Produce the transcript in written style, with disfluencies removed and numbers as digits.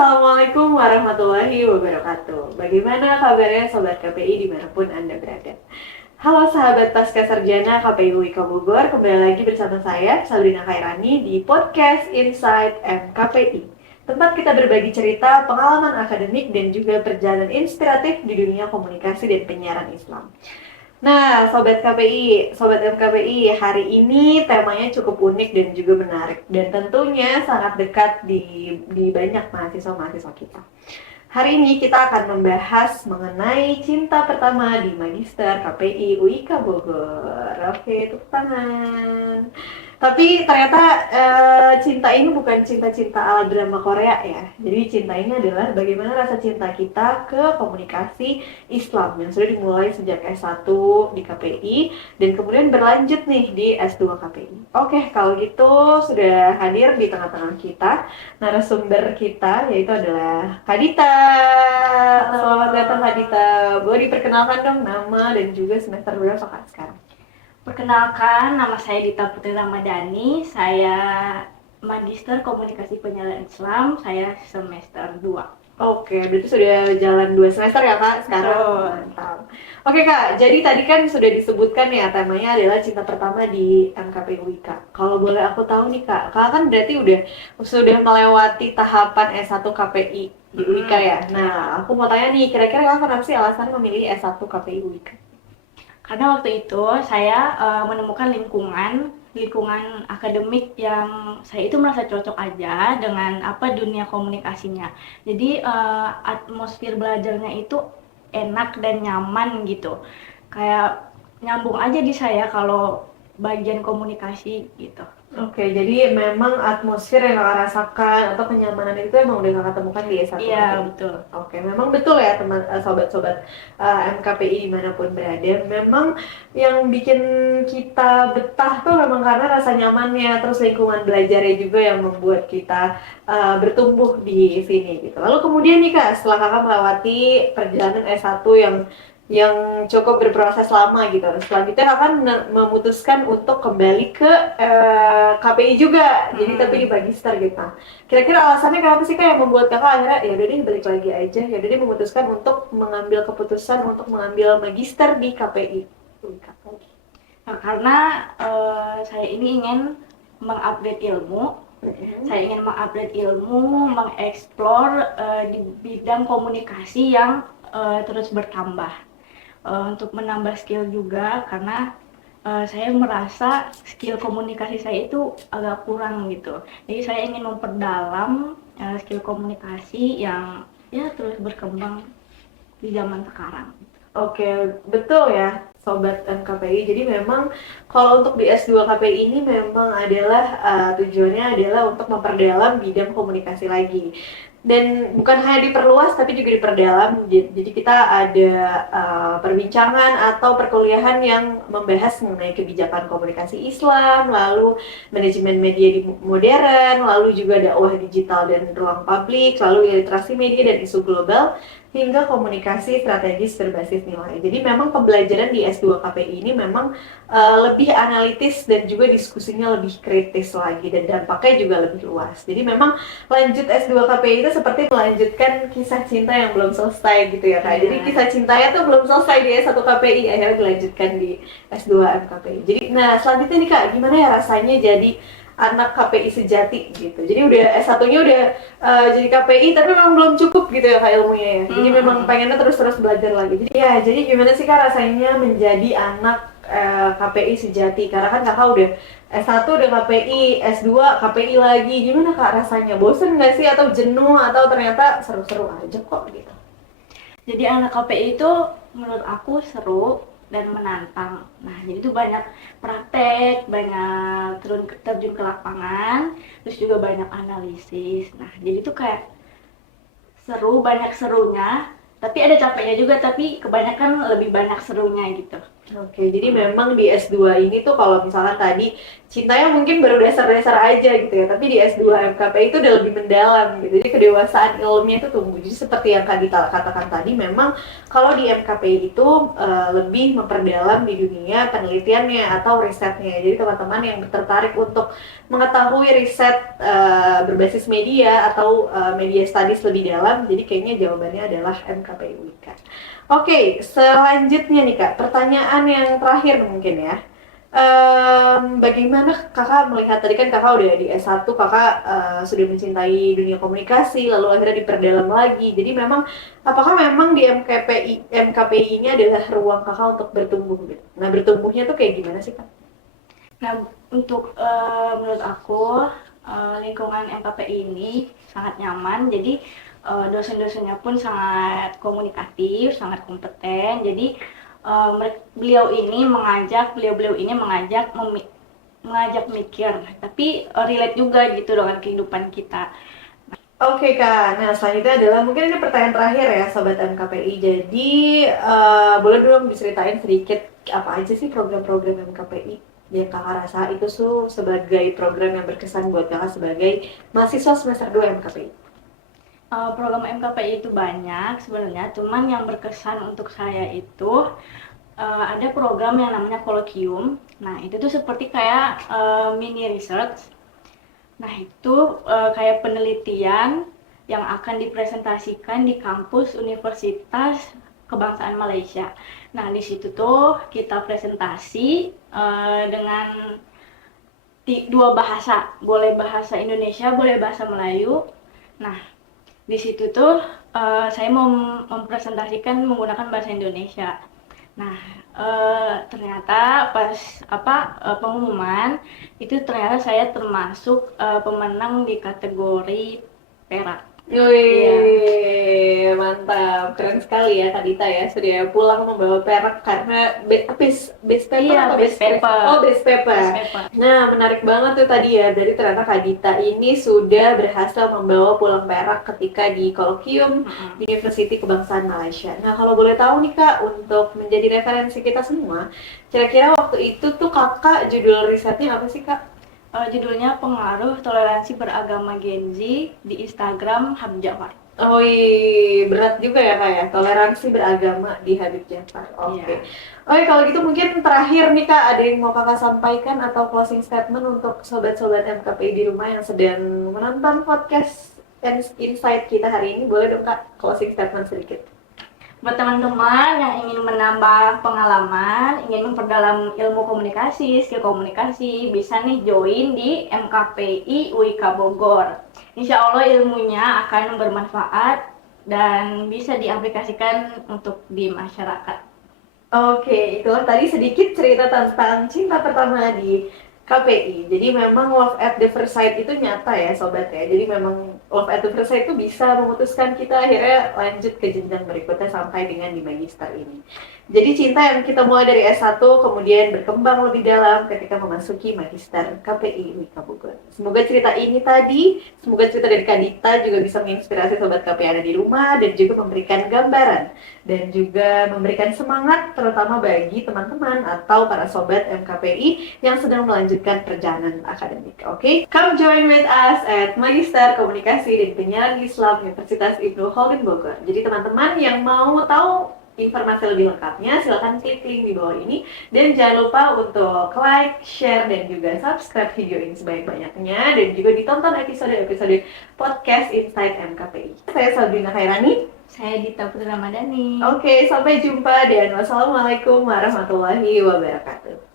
Assalamualaikum warahmatullahi wabarakatuh. Bagaimana kabarnya Sobat KPI dimanapun Anda berada? Halo sahabat Pasca Sarjana KPI UIK Bogor, kembali lagi bersama saya, Sabrina Khairani, di podcast Inside MKPI. Tempat kita berbagi cerita, pengalaman akademik, dan juga perjalanan inspiratif di dunia komunikasi dan penyiaran Islam. Nah, Sobat MKPI, hari ini temanya cukup unik dan juga menarik, dan tentunya sangat dekat di banyak mahasiswa-mahasiswa kita. Hari ini kita akan membahas mengenai cinta pertama di Magister KPI UIK Bogor. Oke, tepuk tangan. Tapi ternyata cinta ini bukan cinta-cinta ala drama Korea ya. Jadi cinta ini adalah bagaimana rasa cinta kita ke komunikasi Islam yang sudah dimulai sejak S1 di KPI dan kemudian berlanjut nih di S2 KPI. Oke, kalau gitu sudah hadir di tengah-tengah kita narasumber kita, yaitu adalah Kak Dita. Selamat datang Kak Dita. Boleh diperkenalkan dong nama dan juga semester berapa Kak sekarang? Perkenalkan, nama saya Dita Putri Ramadhani. Saya Magister Komunikasi Penyiaran Islam. Saya semester 2. Oke, berarti sudah jalan 2 semester ya Kak sekarang? Betul. Mantap. Oke Kak, jadi tadi kan sudah disebutkan ya temanya adalah cinta pertama di MKP UIK. Kalau boleh aku tahu nih Kak kan berarti sudah melewati tahapan S1 KPI di UIK ya? Nah, aku mau tanya nih, kira-kira Kakak kenapa sih alasan memilih S1 KPI UIK? Karena waktu itu saya menemukan lingkungan akademik yang saya itu merasa cocok aja dengan dunia komunikasinya. Jadi atmosfer belajarnya itu enak dan nyaman gitu. Kayak nyambung aja di saya kalau bagian komunikasi gitu. Oke, jadi memang atmosfer yang Kakak rasakan atau kenyamanan itu emang udah Kakak temukan di S1 Iya, KPI? betul. Oke, memang betul ya teman sobat-sobat MKPI dimanapun berada. Memang yang bikin kita betah tuh memang karena rasa nyamannya, terus lingkungan belajarnya juga yang membuat kita bertumbuh di sini gitu. Lalu kemudian nih Kak, setelah Kakak melewati perjalanan S1 yang cukup berproses lama gitu. Selanjutnya Kakak memutuskan untuk kembali ke KPI juga, jadi tapi di Magister gitu. Nah, kira-kira alasannya kenapa sih Kak yang membuat Kakak akhirnya ya udah deh balik lagi aja, ya udah deh memutuskan untuk mengambil keputusan untuk mengambil Magister di KPI? Nah, karena saya ini ingin mengupdate ilmu. Saya ingin mengupdate ilmu, mengeksplor di bidang komunikasi yang terus bertambah. Untuk menambah skill juga, karena saya merasa skill komunikasi saya itu agak kurang gitu. Jadi saya ingin memperdalam skill komunikasi yang ya terus berkembang di zaman sekarang. Oke, betul ya Sobat MKPI. Jadi memang kalau untuk di S2 KPI ini memang adalah tujuannya adalah untuk memperdalam bidang komunikasi lagi. Dan bukan hanya diperluas tapi juga diperdalam. Jadi kita ada perbincangan atau perkuliahan yang membahas mengenai kebijakan komunikasi Islam, lalu manajemen media di modern, lalu juga dakwah digital dan ruang publik, lalu literasi media dan isu global, hingga komunikasi strategis berbasis nilai. Jadi memang pembelajaran di S2 KPI ini memang lebih analitis dan juga diskusinya lebih kritis lagi dan dampaknya juga lebih luas. Jadi memang lanjut S2 KPI itu seperti melanjutkan kisah cinta yang belum selesai gitu ya Kak. Jadi kisah cintanya tuh belum selesai di S1 KPI, akhirnya dilanjutkan di S2 MKPI. Jadi nah selanjutnya nih Kak, gimana ya rasanya jadi anak KPI sejati gitu. Jadi udah S1-nya udah jadi KPI tapi memang belum cukup gitu ya Kak ilmunya ya. Jadi memang pengennya terus-terus belajar lagi. Jadi gimana sih Kak rasanya menjadi anak KPI sejati? Karena kan Kakak udah S1 udah KPI, S2 KPI lagi. Gimana Kak rasanya? Bosen nggak sih atau jenuh atau ternyata seru-seru aja kok gitu? Jadi anak KPI itu menurut aku seru dan menantang. Nah, jadi itu banyak praktek, banyak terjun ke lapangan, terus juga banyak analisis. Nah, jadi itu kayak seru, banyak serunya, tapi ada capeknya juga, tapi kebanyakan lebih banyak serunya gitu. Oke, jadi memang di S2 ini tuh kalau misalkan tadi cintanya mungkin baru dasar-dasar aja gitu ya, tapi di S2 MKPI itu udah lebih mendalam gitu, jadi kedewasaan ilmunya itu tumbuh. Jadi seperti yang Kak Dita katakan tadi, memang kalau di MKPI itu lebih memperdalam di dunia penelitiannya atau risetnya. Jadi teman-teman yang tertarik untuk mengetahui riset berbasis media atau media studies lebih dalam, jadi kayaknya jawabannya adalah MKPI UIK. Oke, selanjutnya nih Kak, pertanyaan yang terakhir mungkin ya. Bagaimana kakak melihat, tadi kan kakak udah di S1, kakak sudah mencintai dunia komunikasi, lalu akhirnya diperdalam lagi. Jadi memang, apakah memang di MKPI ini adalah ruang kakak untuk bertumbuh gitu? Nah, bertumbuhnya tuh kayak gimana sih kak? Nah, untuk menurut aku lingkungan MKPI ini sangat nyaman. Jadi dosen-dosennya pun sangat komunikatif, sangat kompeten. Jadi beliau ini mengajak mikir, tapi relate juga gitu dengan kehidupan kita. Oke kak, nah selanjutnya adalah mungkin ini pertanyaan terakhir ya Sobat MKPI. Jadi boleh dong diceritain sedikit apa aja sih program-program MKPI yang kakak rasa itu tuh sebagai program yang berkesan buat kakak sebagai mahasiswa semester 2 MKPI? Program MKPI itu banyak sebenarnya, cuman yang berkesan untuk saya itu ada program yang namanya Colloquium. Nah, itu tuh seperti kayak mini research. Nah, itu kayak penelitian yang akan dipresentasikan di kampus Universitas Kebangsaan Malaysia. Nah, di situ tuh kita presentasi dengan dua bahasa, boleh bahasa Indonesia, boleh bahasa Melayu. Nah, di situ tuh saya mau mempresentasikan menggunakan bahasa Indonesia. Nah, ternyata pas pengumuman itu ternyata saya termasuk pemenang di kategori perak. Wih, mantap, keren sekali ya Kak Dita ya, sudah pulang membawa perak karena base paper atau base paper. Oh, base paper. Nah, menarik banget tuh tadi ya, dari ternyata Kak Dita ini sudah berhasil membawa pulang perak ketika di Colloquium University Kebangsaan Malaysia. Nah, kalau boleh tahu nih Kak, untuk menjadi referensi kita semua, kira-kira waktu itu tuh kakak judul risetnya apa sih Kak? Judulnya Pengaruh Toleransi Beragama Gen Z di Instagram Habib Jafar. Oh berat juga ya Kak ya, toleransi beragama di Habib Jafar. Oke. Oke, kalau gitu mungkin terakhir nih Kak, ada yang mau Kakak sampaikan atau closing statement untuk sobat-sobat MKPI di rumah yang sedang menonton podcast Insight kita hari ini? Boleh dong Kak, closing statement sedikit. Buat teman-teman yang ingin menambah pengalaman, ingin memperdalam ilmu komunikasi, skill komunikasi, bisa nih join di MKPI UIK Bogor. Insya Allah ilmunya akan bermanfaat dan bisa diaplikasikan untuk di masyarakat. Oke, itulah tadi sedikit cerita tentang cinta pertama di KPI. Jadi memang love at the first sight itu nyata ya sobat ya. Jadi memang love at the first sight itu bisa memutuskan kita akhirnya lanjut ke jenjang berikutnya sampai dengan di magister ini. Jadi cinta yang kita mulai dari S1 kemudian berkembang lebih dalam ketika memasuki magister KPI UIK Bogor. Semoga cerita ini tadi, semoga cerita dari Kak Dita juga bisa menginspirasi sobat KPI ada di rumah dan juga memberikan gambaran dan juga memberikan semangat terutama bagi teman-teman atau para sobat MKPI yang sedang melanjutkan perjalanan akademik. Oke, come join with us at Magister Komunikasi dan Penyiaran Islam Universitas Ibnu Khaldun Bogor. Jadi teman-teman yang mau tahu informasi lebih lengkapnya silahkan klik link di bawah ini dan jangan lupa untuk like, share, dan juga subscribe video ini sebanyak-banyaknya dan juga ditonton episode-episode podcast Insight MKPI. Saya Sabrina Khairani. Saya Dita Putri Ramadhani. Oke, sampai jumpa dan wassalamualaikum warahmatullahi wabarakatuh.